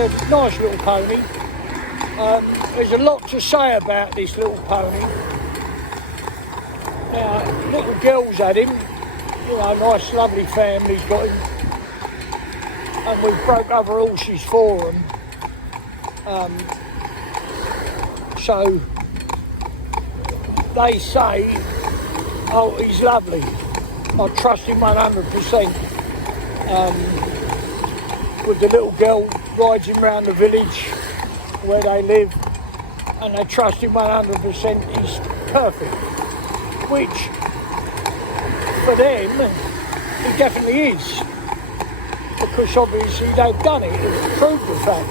a nice little pony. There's a lot to say about this little pony. Now, little girls had him, you know, nice lovely family's got him, and we broke other horses for him. So they say, oh, he's lovely, I trust him 100%. With the little girl rides him around the village where they live, and they trust him 100%, he's perfect. Which, for them, he definitely is. Because obviously they've done it, it's proved the fact.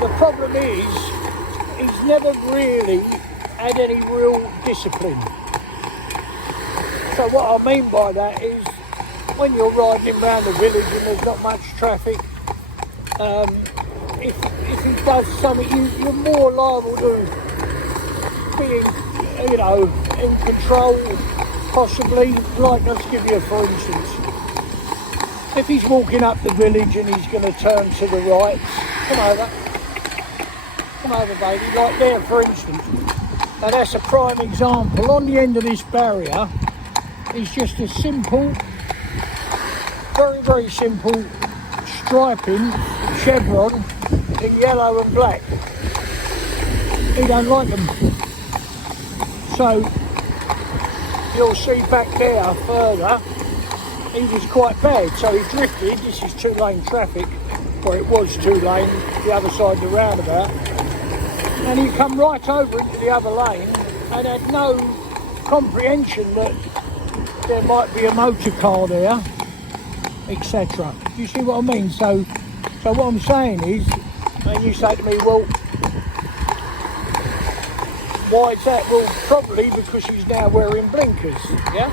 The problem is, he's never really had any real discipline. So what I mean by that is, when you're riding him around the village and there's not much traffic, if he does something, you're more liable to be, you know, in control, possibly. Like, let's give you a for instance. If he's walking up the village and he's going to turn to the right, come over baby, like there for instance. Now that's a prime example. On the end of this barrier is just a simple, very, very simple striping chevron in yellow and black. He don't like them. So you'll see back there further, he was quite bad. So he drifted. This is 2-lane traffic, or it was 2-lane, the other side of the roundabout. And he come right over into the other lane and had no comprehension that there might be a motor car there, etc. You see what I mean? So what I'm saying is, and you say to me, well, why is that? Well, probably because he's now wearing blinkers, yeah?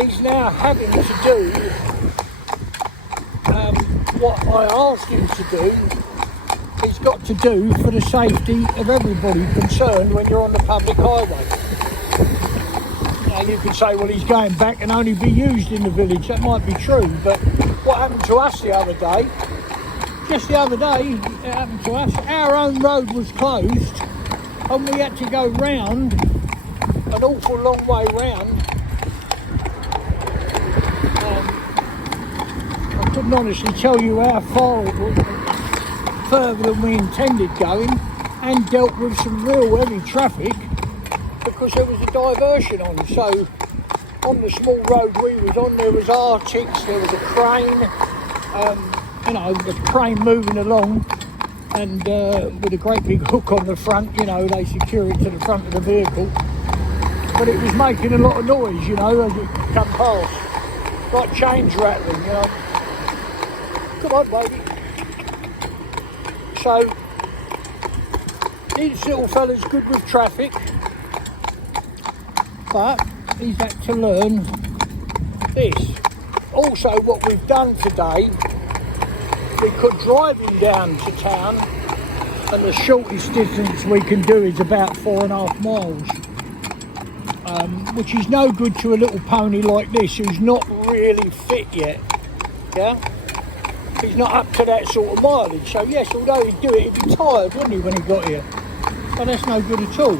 He's now having to do what I asked him to do. He's got to do for the safety of everybody concerned when you're on the public highway. Now you could say, well, he's going back and only be used in the village. That might be true, but what happened to us the other day, just the other day, it happened to us, our own road was closed and we had to go round, an awful long way round. I couldn't honestly tell you how far it was, further than we intended going, and dealt with some real heavy traffic because there was a diversion on. So on the small road we was on, there was arctics, there was a crane, you know, the crane moving along, and with a great big hook on the front, you know, they secure it to the front of the vehicle. But it was making a lot of noise, you know, as it come past, like chains rattling, you know. Come on, baby. So this little fella's good with traffic, but he's had to learn this. Also, what we've done today, we could drive him down to town, and the shortest distance we can do is about 4.5 miles, which is no good to a little pony like this who's not really fit yet, yeah? He's not up to that sort of mileage, so yes, although he'd do it, he'd be tired, wouldn't he, when he got here? But that's no good at all.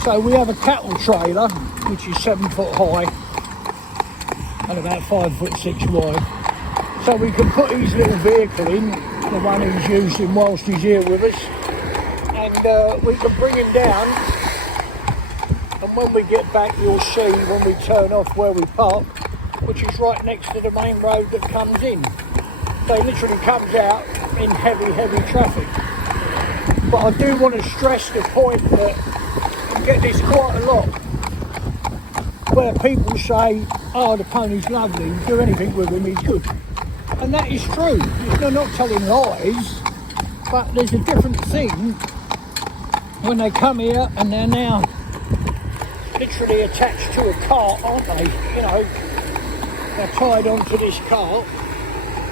So we have a cattle trailer, which is 7 foot high and about 5'6" wide. So we can put his little vehicle in, the one he's using whilst he's here with us, and we can bring him down, and when we get back you'll see when we turn off where we park, which is right next to the main road that comes in. So he literally comes out in heavy, heavy traffic. But I do want to stress the point that I get this quite a lot, where people say, oh, the pony's lovely, do anything with him, he's good. And that is true. They're not telling lies, but there's a different thing when they come here and they're now literally attached to a cart, aren't they? You know, they're tied onto this cart.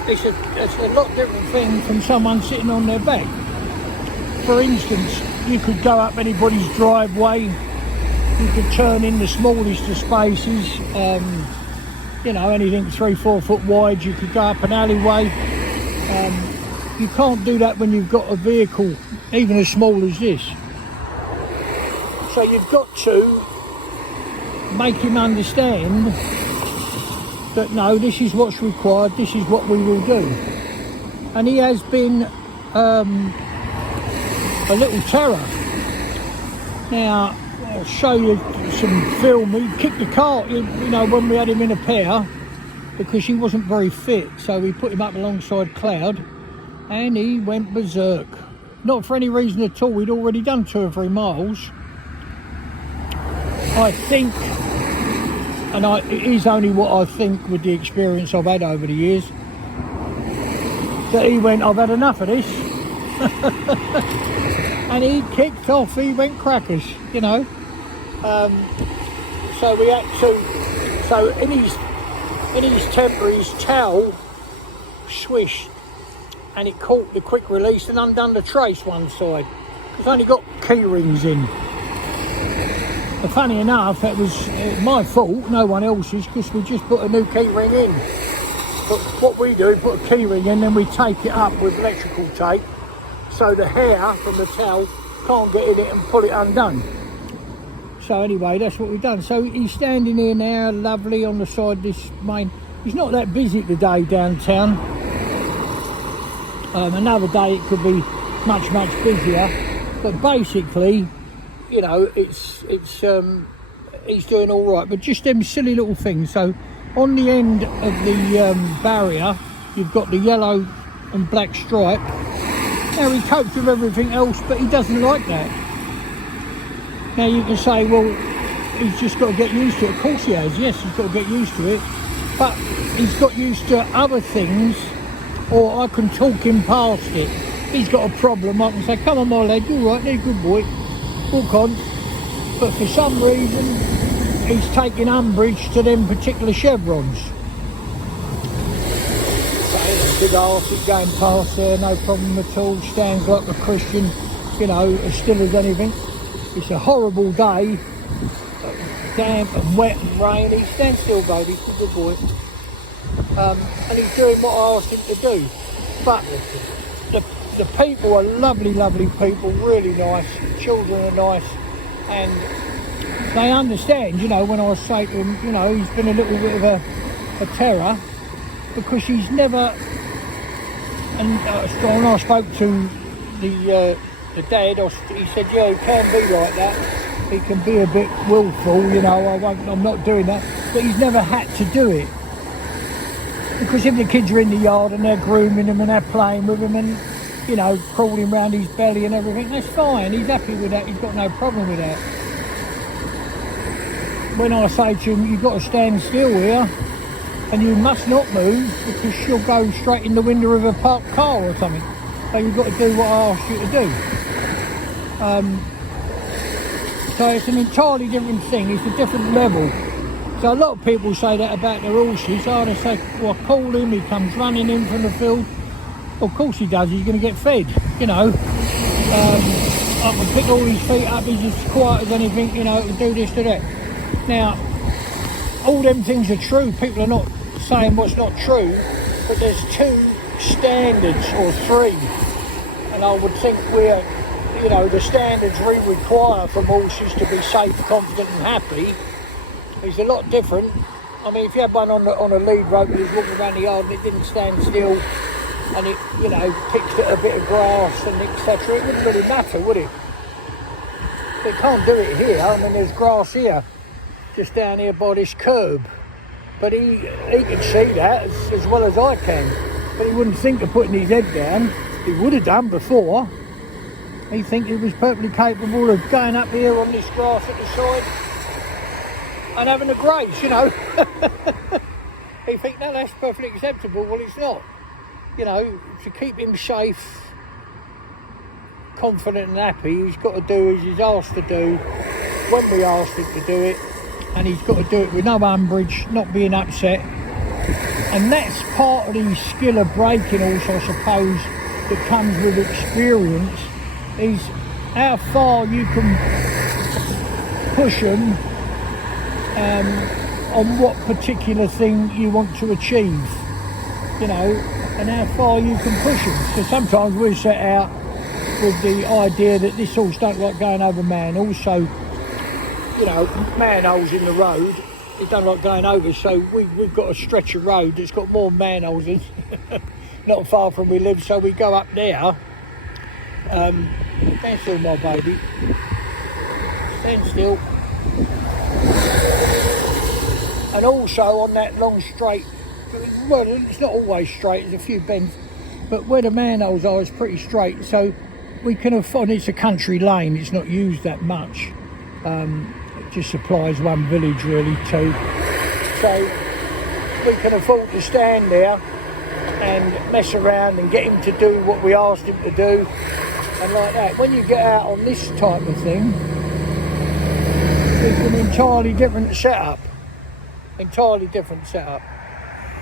It's a lot different thing from someone sitting on their back. For instance, you could go up anybody's driveway, you could turn in the smallest of spaces, you know, anything 3-4 foot wide. You could go up an alleyway You can't do that when you've got a vehicle even as small as this. So you've got to make him understand that no, this is what's required, this is what we will do. And he has been a little terror. Now, I'll show you some film. He kicked the cart, you know, when we had him in a pair, because he wasn't very fit. So we put him up alongside Cloud, and he went berserk. Not for any reason at all. We'd already done 2 or 3 miles. I think, and it is only what I think with the experience I've had over the years, that he went, I've had enough of this. And he kicked off, he went crackers, you know. So we had to, so in his temper, his towel swished, and it caught the quick release and undone the trace one side. It's only got key rings in. But funny enough, that was my fault, no one else's, because we just put a new key ring in. But what we do, put a key ring in, then we take it up with electrical tape, so the hair from the towel can't get in it and pull it undone. So anyway, that's what we've done. So he's standing here now, lovely, on the side of this main. He's not that busy today downtown. Another day it could be much busier. But basically, you know, it's he's doing all right. But just them silly little things. So on the end of the barrier, you've got the yellow and black stripe. Now he copes with everything else, but he doesn't like that. Now you can say, well, he's just got to get used to it. Of course he has, yes, he's got to get used to it. But he's got used to other things, or I can talk him past it. He's got a problem, I can say, come on my lad, you're right there, good boy, walk on. But for some reason, he's taking umbrage to them particular chevrons. Big arse, it going past there, no problem at all, stands like a Christian, you know, as still as anything. It's a horrible day, damp and wet and rainy. Stand still, baby, he's a good boy. And he's doing what I asked him to do. But the people are lovely people, really nice, children are nice, and they understand, you know, when I say to him, you know, he's been a little bit of a terror, because he's never. And when I spoke to the dad, he said, yeah, he can be like that. He can be a bit willful, you know, I'm not doing that. But he's never had to do it. Because if the kids are in the yard and they're grooming him and they're playing with him and, you know, crawling around his belly and everything, that's fine. He's happy with that. He's got no problem with that. When I say to him, you've got to stand still here, and you must not move, because she'll go straight in the window of a parked car or something. So you've got to do what I asked you to do. So it's an entirely different thing, it's a different level. So a lot of people say that about their horses. Oh, they say, well, I call him, he comes running in from the field. Well, of course he does, he's going to get fed, you know. I can pick all his feet up, he's as quiet as anything, you know, to do this, do that. Now, all them things are true, people are not saying what's not true, but there's 2 standards or 3, and I would think we're, you know, the standards we require from horses to be safe, confident and happy is a lot different. I mean, if you had one on a lead rope and he was walking around the yard and it didn't stand still and it, you know, picked at a bit of grass and etc., it wouldn't really matter, would it? They can't do it here. I mean, there's grass here, just down here by this curb. But he can see that as well as I can. But he wouldn't think of putting his head down. He would have done before. He'd think he was perfectly capable of going up here on this grass at the side and having a graze, you know. He'd think, no, that's perfectly acceptable. Well, it's not. You know, to keep him safe, confident and happy, he's got to do as he's asked to do, when we asked him to do it. And he's got to do it with no umbrage, not being upset. And that's part of the skill of breaking also, I suppose, that comes with experience, is how far you can push them on what particular thing you want to achieve. you know, and how far you can push them. So sometimes we set out with the idea that this horse don't like going over manholes, so, you know, manholes in the road, it don't like going over, so we've got a stretch of road that's got more manholes in, not far from where we live, so we go up there. Stand still, my baby. Stand still. And also on that long straight, well, it's not always straight, there's a few bends, but where the manholes are, it's pretty straight, so we can afford, it's a country lane, it's not used that much. It just supplies one village really, too. So we can afford to stand there and mess around and get him to do what we asked him to do, and like that. When you get out on this type of thing, it's an entirely different setup. Entirely different setup.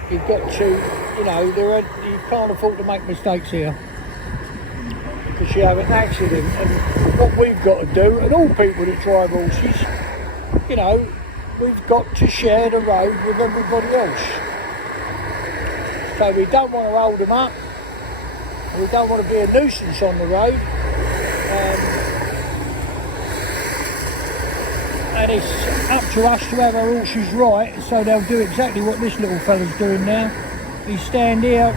You've got to, you know, you can't afford to make mistakes here, because you have an accident. And what we've got to do, and all people that drive horses, you know, we've got to share the road with everybody else. So we don't want to hold them up, and we don't want to be a nuisance on the road. And it's up to us to have our horses right, so they'll do exactly what this little fella's doing now. He's stand here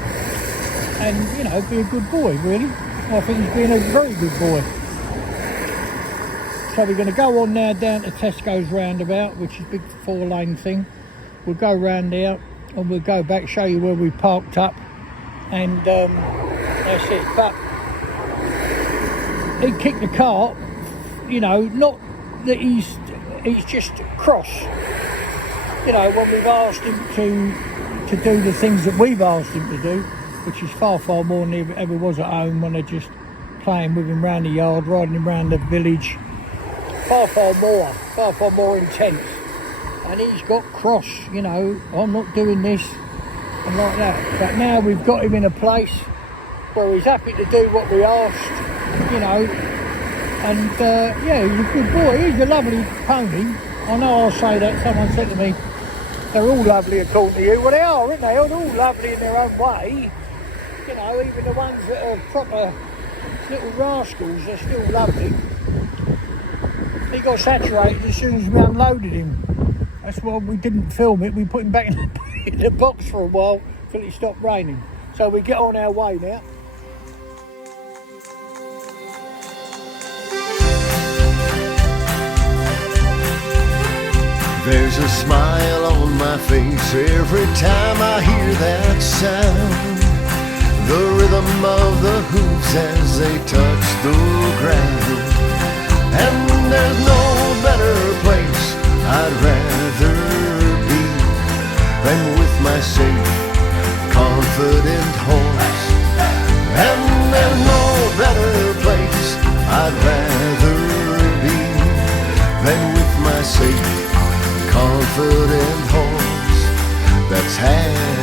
and, you know, be a good boy, really. I think he's being a very good boy. So we're going to go on now down to Tesco's roundabout, which is a big 4-lane thing. We'll go round there and we'll go back, show you where we parked up, and that's it. But he kicked the cart, you know, not that he's just cross, you know, when we've asked him to do the things that we've asked him to do, which is far more than he ever was at home when they're just playing with him round the yard, riding him round the village. Far more intense. And he's got cross, you know, I'm not doing this and like that. But now we've got him in a place where he's happy to do what we asked, you know. And yeah, he's a good boy. He's a lovely pony. I know I'll say that. Someone said to me, they're all lovely according to you. Well, they are, aren't they? They're all lovely in their own way. You know, even the ones that are proper little rascals, they're still lovely. He got saturated as soon as we unloaded him. That's why we didn't film it. We put him back in the box for a while till it stopped raining. So we get on our way now. There's a smile on my face every time I hear that sound. The rhythm of the hooves as they touch the ground. And there's no better place I'd rather be than with my safe, confident horse. And there's no better place I'd rather be than with my safe, confident horse that's had